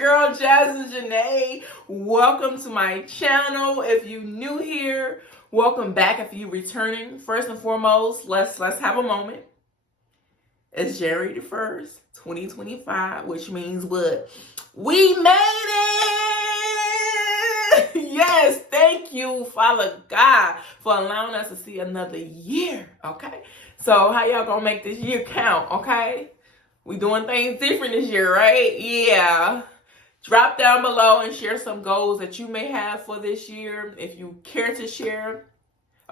girl, Jasmine Janae. Welcome to my channel. If you new here, welcome back. If you returning, first and foremost, let's have a moment. It's January the 1st, 2025, which means what? We made it! Yes, thank you, Father God, for allowing us to see another year, okay? So how y'all gonna make this year count, okay? We doing things different this year, right? Yeah. Drop down below and share some goals that you may have for this year if you care to share,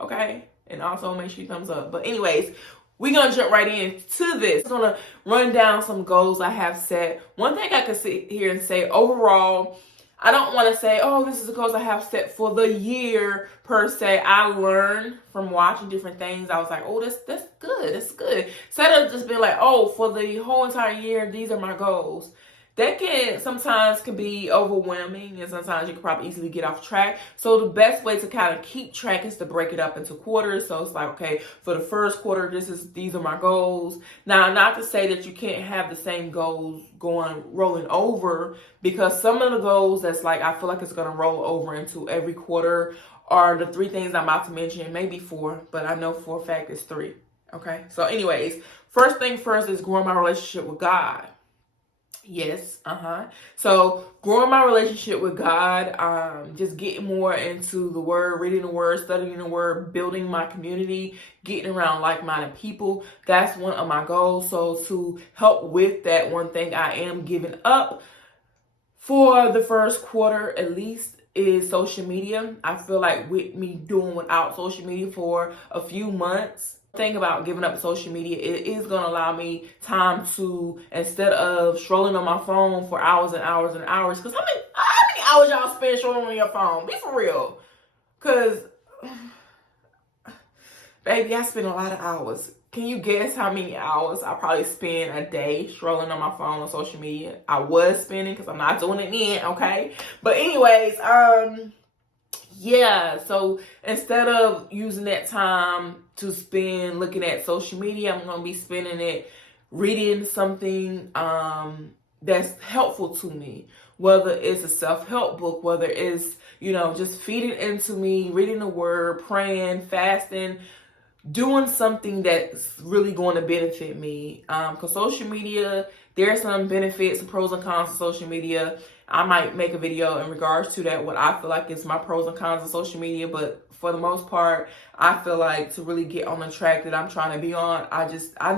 okay? And also make sure you thumbs up. But anyways, we're going to jump right into this. I'm going to run down some goals I have set. One thing I can sit here and say, overall, I don't want to say, oh, this is the goals I have set for the year per se. I learned from watching different things. I was like, oh, that's good. That's good. Instead of just being like, oh, for the whole entire year, these are my goals. That can sometimes be overwhelming, and sometimes you can probably easily get off track. So the best way to kind of keep track is to break it up into quarters. So it's like, okay, for the first quarter, these are my goals. Now, not to say that you can't have the same goals rolling over, because some of the goals that's like, I feel like it's going to roll over into every quarter are the three things I'm about to mention, maybe four, but I know for a fact it's three. Okay. So anyways, first thing first is growing my relationship with God. Yes, So growing my relationship with God, just getting more into the Word, reading the Word, studying the Word, building my community, getting around like-minded people. That's one of my goals. So to help with that, one thing I am giving up for the first quarter at least is social media. I feel like with me doing without social media for a few months, thing about giving up social media, it is going to allow me time to, instead of strolling on my phone for hours and hours and hours, because how many hours y'all spend strolling on your phone? Be for real. Because, baby, I spend a lot of hours. Can you guess how many hours I probably spend a day strolling on my phone on social media? I was spending, because I'm not doing it again, okay? But anyways, yeah, so instead of using that time to spend looking at social media, I'm going to be spending it reading something that's helpful to me, whether it's a self-help book, whether it's, just feeding into me, reading the Word, praying, fasting, doing something that's really going to benefit me. Because social media, there are some benefits, some pros and cons of social media. I might make a video in regards to that, what I feel like is my pros and cons of social media. But for the most part, I feel like to really get on the track that I'm trying to be on, I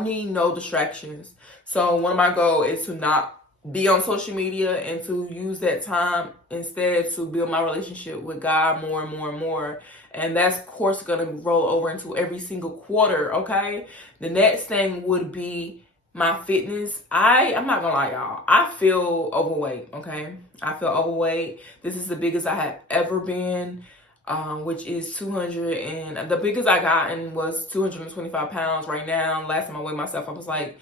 need no distractions. So one of my goals is to not be on social media and to use that time instead to build my relationship with God more and more and more. And that's, of course, going to roll over into every single quarter, okay? The next thing would be my fitness. I'm not gonna lie, y'all. I feel overweight, okay? I feel overweight. This is the biggest I have ever been, which is 200, and the biggest I gotten was 225 pounds right now. Last time I weighed myself, I was like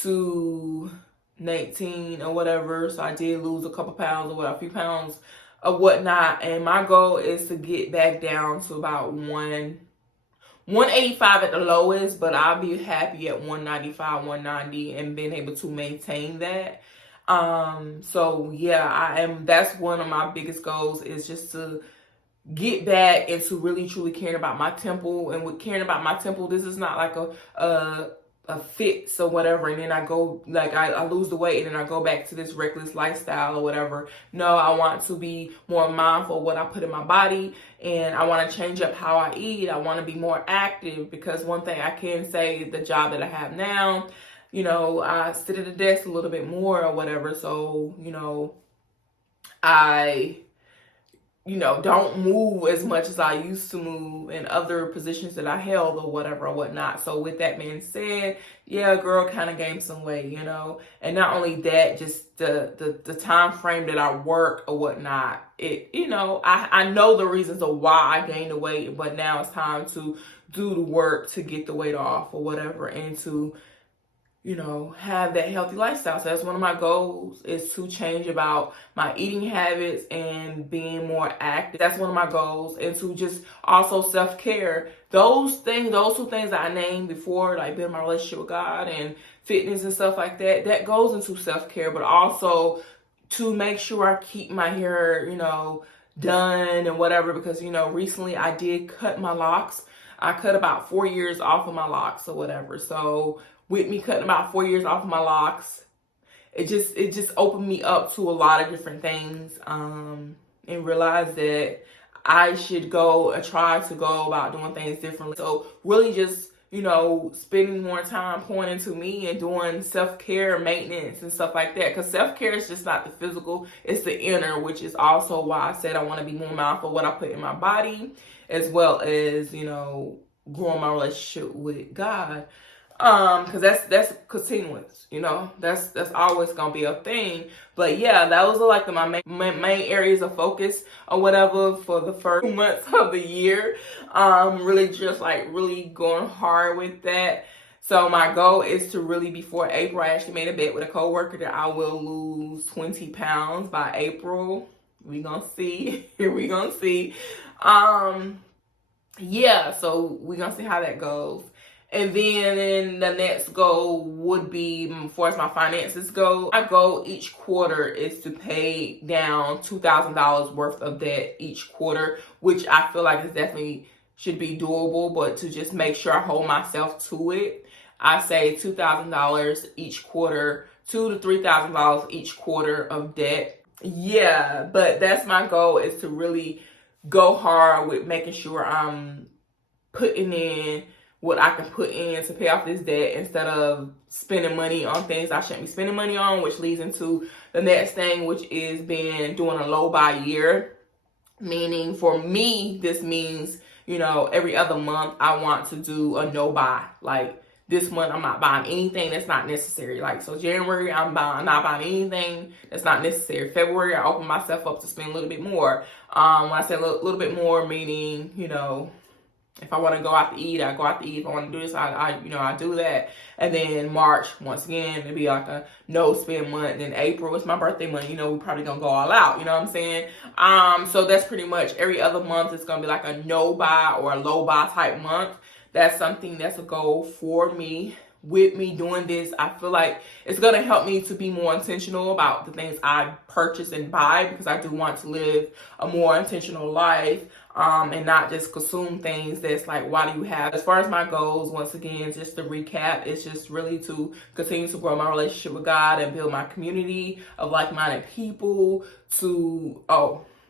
219 or whatever. So I did lose a couple pounds or a few pounds of whatnot. And my goal is to get back down to about 185 at the lowest, but I'll be happy at 195, 190 and being able to maintain that. So yeah, that's one of my biggest goals, is just to get back into really truly caring about my temple. And with caring about my temple, this is not like a fix or whatever, and then I go, like, I lose the weight and then I go back to this reckless lifestyle or whatever. No, I want to be more mindful of what I put in my body, and I want to change up how I eat. I want to be more active, because one thing I can say, the job that I have now, I sit at the desk a little bit more or whatever. So, I don't move as much as I used to move in other positions that I held or whatever or whatnot. So with that being said, yeah, girl kind of gained some weight, and not only that, just the time frame that I work or whatnot. I know the reasons of why I gained the weight, but now it's time to do the work to get the weight off or whatever, and to have that healthy lifestyle. So that's one of my goals, is to change about my eating habits and being more active. That's one of my goals. And to just also self-care. Those two things that I named before, like building my relationship with God and fitness and stuff like that, that goes into self-care, but also to make sure I keep my hair, done and whatever, because, recently I did cut my locks. I cut about 4 years off of my locks or whatever. So with me cutting about 4 years off of my locks, it just opened me up to a lot of different things, and realized that I should try to go about doing things differently. So really just, spending more time pouring into me and doing self-care, maintenance and stuff like that. Because self-care is just not the physical, it's the inner, which is also why I said I want to be more mindful of what I put in my body, as well as, growing my relationship with God. Because that's continuous, that's always gonna be a thing. But yeah, those are like my main areas of focus or whatever for the first 2 months of the year. Really just like really going hard with that. So my goal is to really, before April, I actually made a bet with a coworker that I will lose 20 pounds by April. We gonna see. We gonna see. Yeah, so we gonna see how that goes. And then the next goal would be, as far as my finances go, my goal each quarter is to pay down $2,000 worth of debt each quarter, which I feel like is definitely should be doable, but to just make sure I hold myself to it, I say $2,000 each quarter, $2,000 to $3,000 each quarter of debt. Yeah, but that's my goal, is to really go hard with making sure I'm putting in what I can put in to pay off this debt, instead of spending money on things I shouldn't be spending money on, which leads into the next thing, which is doing a low buy year. Meaning for me, this means, every other month I want to do a no buy. Like this month, I'm not buying anything that's not necessary. Like, so January, I'm not buying anything that's not necessary. February, I open myself up to spend a little bit more. When I say a little bit more, meaning, if I want to go out to eat, I go out to eat. If I want to do this, I do that. And then March, once again, it'll be like a no spend month. And then April, it's my birthday month. We probably gonna go all out. You know what I'm saying? So that's pretty much every other month. It's gonna be like a no buy or a low buy type month. That's something that's a goal for me. With me doing this, I feel like it's going to help me to be more intentional about the things I purchase and buy, because I do want to live a more intentional life, and not just consume things that's like, why do you have? As far as my goals, once again, just to recap, it's just really to continue to grow my relationship with God and build my community of like-minded people, to,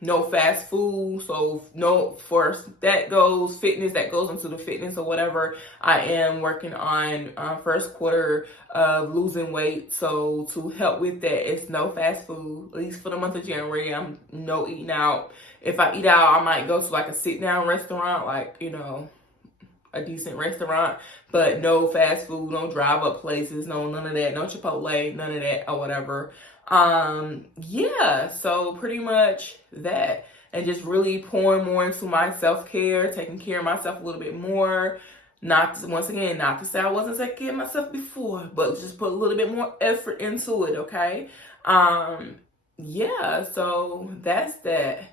no fast food. So no, for that goes fitness, that goes into the fitness or whatever. I am working on first quarter of losing weight. So to help with that, it's no fast food, at least for the month of January. I'm no eating out. If I eat out, I might go to like a sit down restaurant, like, a decent restaurant, but no fast food, no drive up places, none of that, no Chipotle, none of that or whatever. Yeah, so pretty much that, and just really pouring more into my self-care, taking care of myself a little bit more. Not to say I wasn't taking care of myself before, but just put a little bit more effort into it, okay? Yeah, so that's that.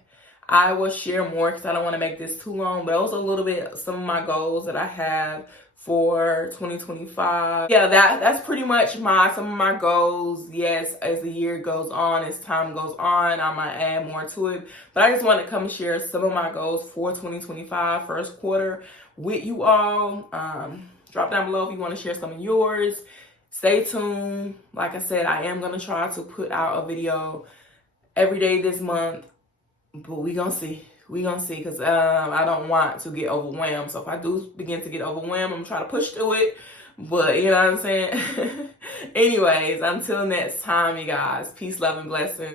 I will share more because I don't want to make this too long, but those are a little bit some of my goals that I have for 2025. Yeah, that's pretty much some of my goals. Yes, as the year goes on, as time goes on, I might add more to it. But I just want to come share some of my goals for 2025 first quarter with you all. Drop down below if you want to share some of yours. Stay tuned. Like I said, I am going to try to put out a video every day this month, but we gonna see. Because I don't want to get overwhelmed. So if I do begin to get overwhelmed, I'm gonna try to push through it. But you know what I'm saying? Anyways, until next time, you guys. Peace, love, and blessings.